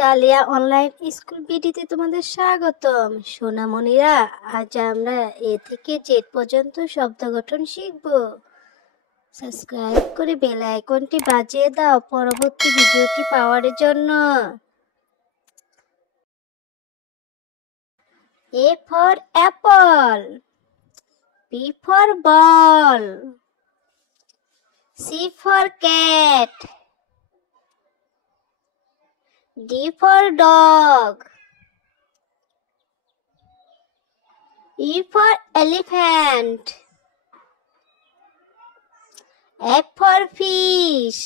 Dahlia online school ভিডিওতে তোমাদের স্বাগতম। সোনামণিরা, আজ আমরা এ থেকে জেড পর্যন্ত শব্দ গঠন শিখব। সাবস্ক্রাইব করে বেল আইকনটি বাজিয়ে দাও পরবর্তী ভিডিওটি পাওয়ার জন্য। A for apple, B for ball, C for cat, D for dog, E for elephant, F for fish,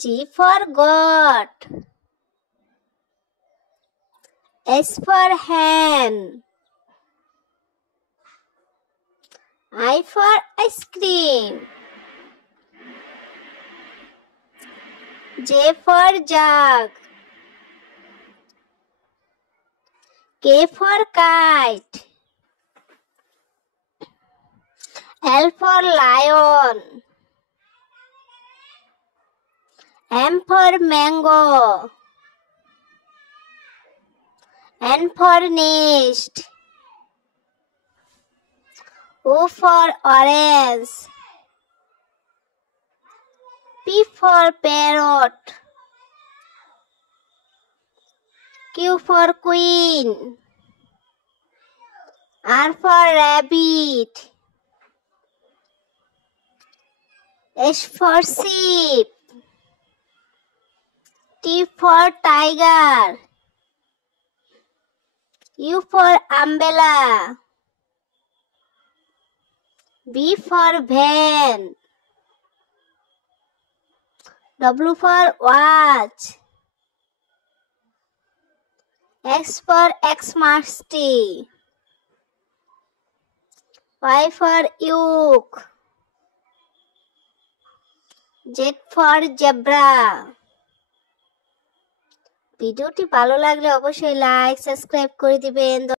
G for goat, S for hen, I for ice cream, J for jug, K for kite, L for lion, M for mango, N for nest, O for orange, P for parrot, Q for queen, R for rabbit, S for sheep, T for tiger, U for umbrella, V for van, W for watch, X for Xmas-T, Y for yoke, Z for zebra। ভিডিওটি ভালো লাগলে অবশ্যই like subscribe করে দিবেন।